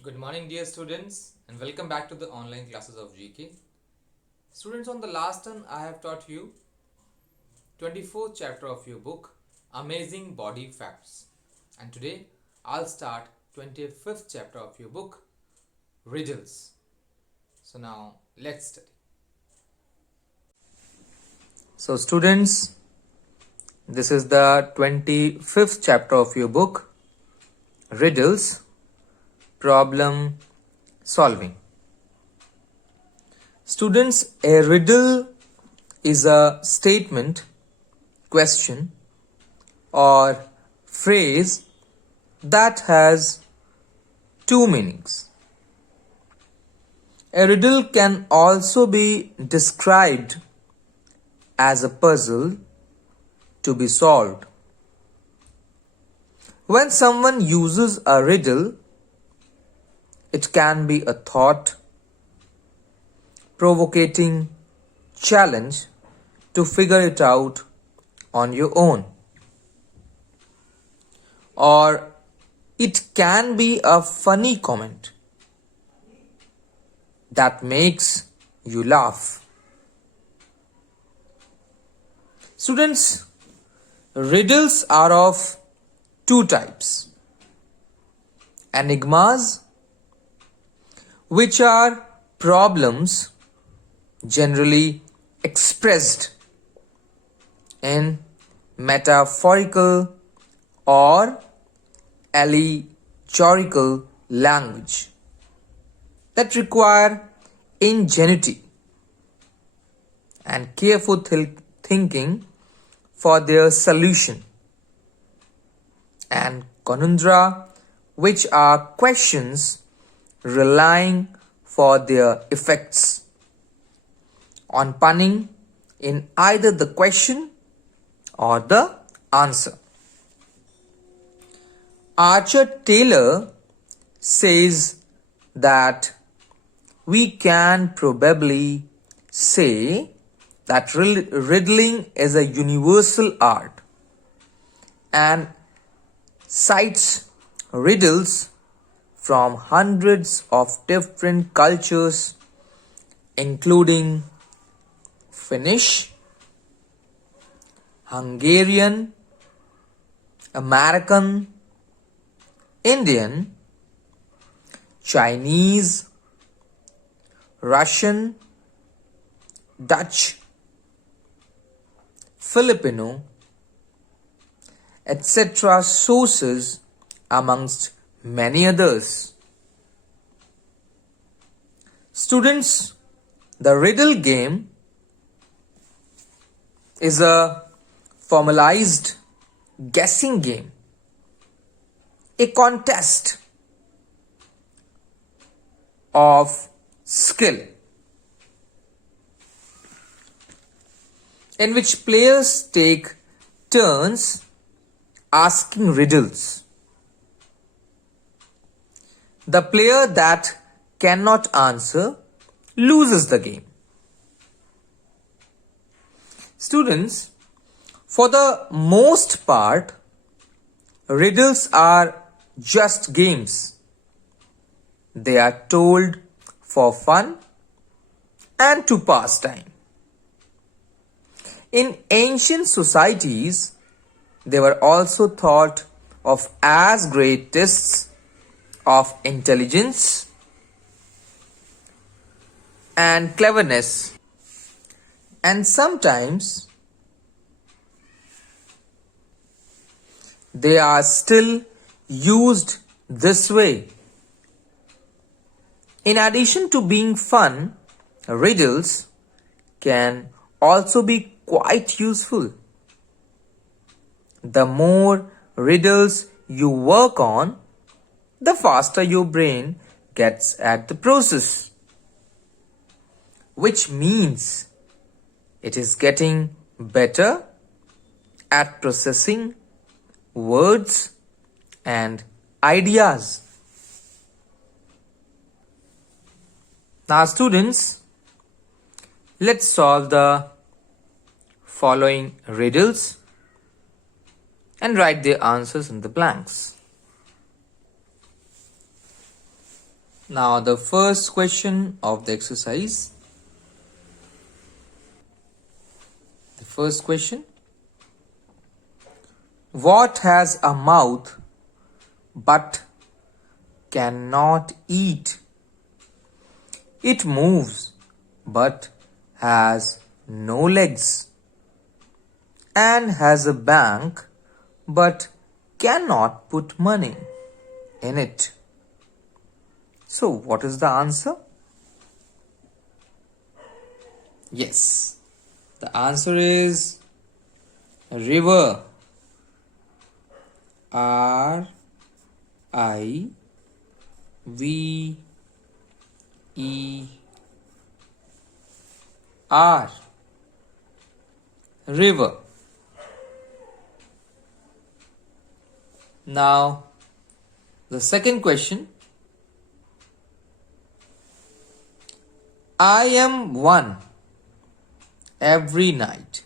Good morning, dear students, and welcome back to the online classes of GK. Students, on the last turn, I have taught you 24th chapter of your book, Amazing Body Facts. And today, I'll start 25th chapter of your book, Riddles. So now, let's study. So students, this is the 25th chapter of your book, Riddles, Problem Solving. Students, a riddle is a statement, question, or phrase that has two meanings. A riddle can also be described as a puzzle to be solved. When someone uses a riddle, it can be a thought-provoking challenge to figure it out on your own. Or it can be a funny comment that makes you laugh. Students, riddles are of two types: enigmas, which are problems generally expressed in metaphorical or allegorical language that require ingenuity and careful thinking for their solution, and conundra, which are questions relying for their effects on punning in either the question or the answer. Archer Taylor says that we can probably say that riddling is a universal art, and cites riddles from hundreds of different cultures, including Finnish, Hungarian, American, Indian, Chinese, Russian, Dutch, Filipino, etc. sources, amongst many others. Students, the riddle game is a formalized guessing game, a contest of skill in which players take turns asking riddles. The player that cannot answer loses the game. Students, for the most part, riddles are just games. They are told for fun and to pass time. In ancient societies, they were also thought of as great tests of intelligence and cleverness, and sometimes they are still used this way. In addition to being fun, riddles can also be quite useful. The more riddles you work on, the faster your brain gets at the process, which means it is getting better at processing words and ideas. Now students, let's solve the following riddles and write their answers in the blanks. Now the first question of the exercise. The first question. What has a mouth but cannot eat? It moves but has no legs, and has a bank but cannot put money in it. So what is the answer? Yes, the answer is river. R I V E R, river. Now the second question. I am one every night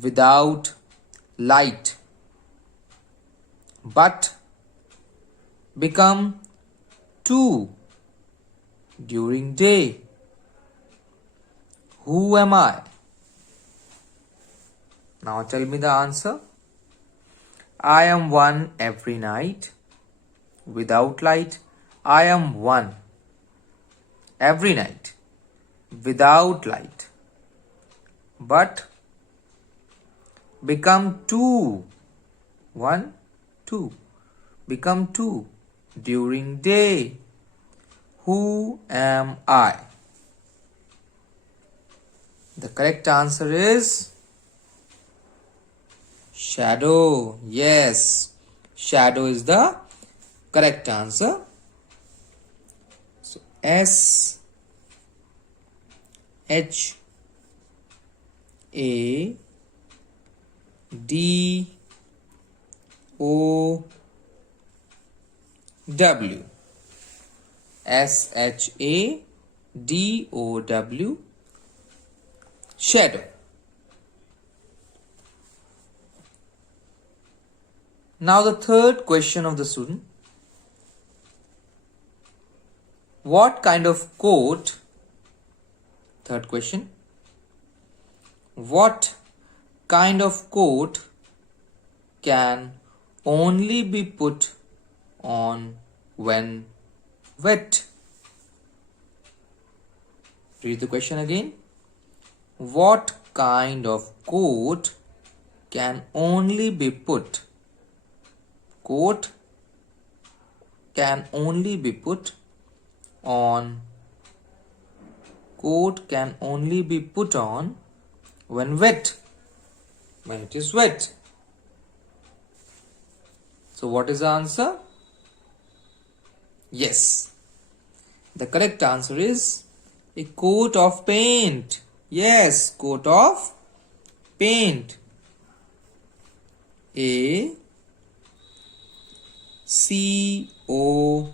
without light, but become two during day. Who am I? Now tell me the answer. I am one every night without light. I am one every night without light, but become two. One, two. Become two during day. Who am I? The correct answer is shadow. Yes, shadow is the correct answer. So S H A D O W. S H A D O W, shadow. Now the third question of the student. What kind of coat? Third question. What kind of coat can only be put on when wet? Read the question again. What kind of coat can only be put? Coat can only be put on. Coat can only be put on when wet. When it is wet. So what is the answer? Yes. The correct answer is a coat of paint. Yes, coat of paint. A C O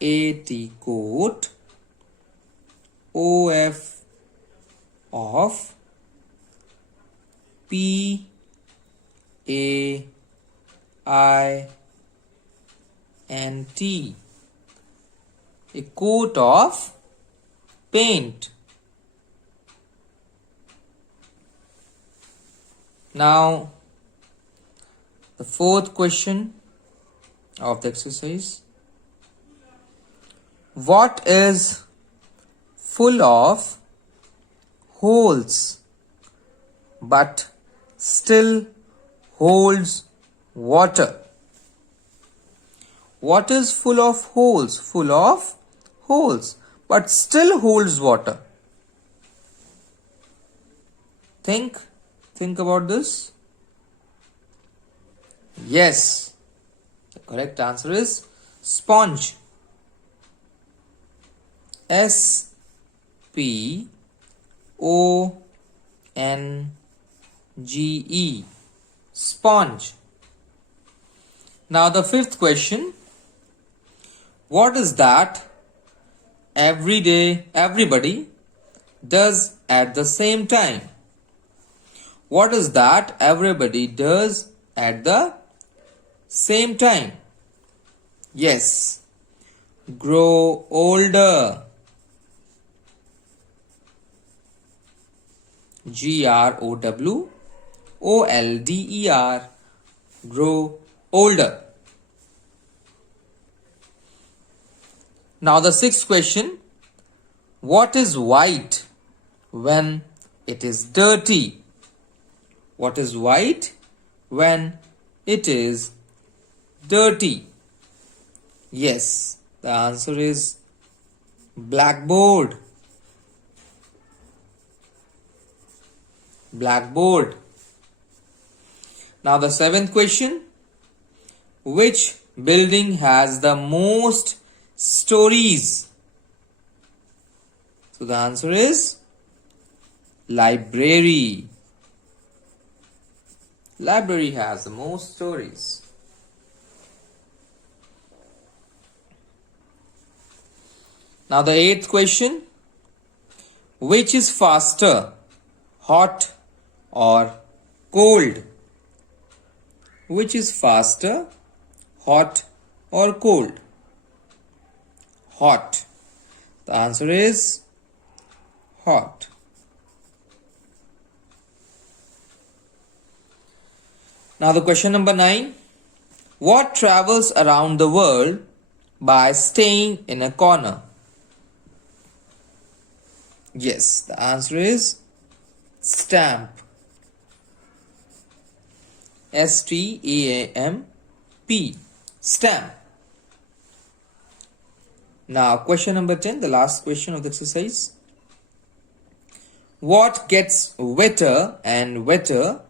A T, coat. O F of P A I N T, a coat of paint. Now the fourth question of the exercise. What is full of holes but still holds water? What is full of holes? Full of holes but still holds water. Think about this. Yes, the correct answer is sponge. S P O N G E, sponge. Now the fifth question. What is that everybody does at the same time? What is that everybody does at the same time? Yes, grow older. Growolder, grow older. Now the sixth question, what is white when it is dirty? What is white when it is dirty? Yes, the answer is blackboard. Blackboard. Now the seventh question, which building has the most stories? So the answer is library. Library has the most stories. Now the eighth question, which is faster, hot or cold? Which is faster, hot or cold? Hot. The answer is hot. Now the question number 9. What travels around the world by staying in a corner? Yes, the answer is stamp. S-T-A-M-P. Stamp. Now question number 10, the last question of the exercise. What gets wetter and wetter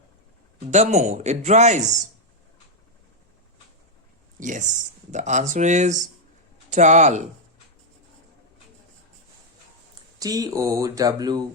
the more it dries? Yes, the answer is towel. Towel, towel.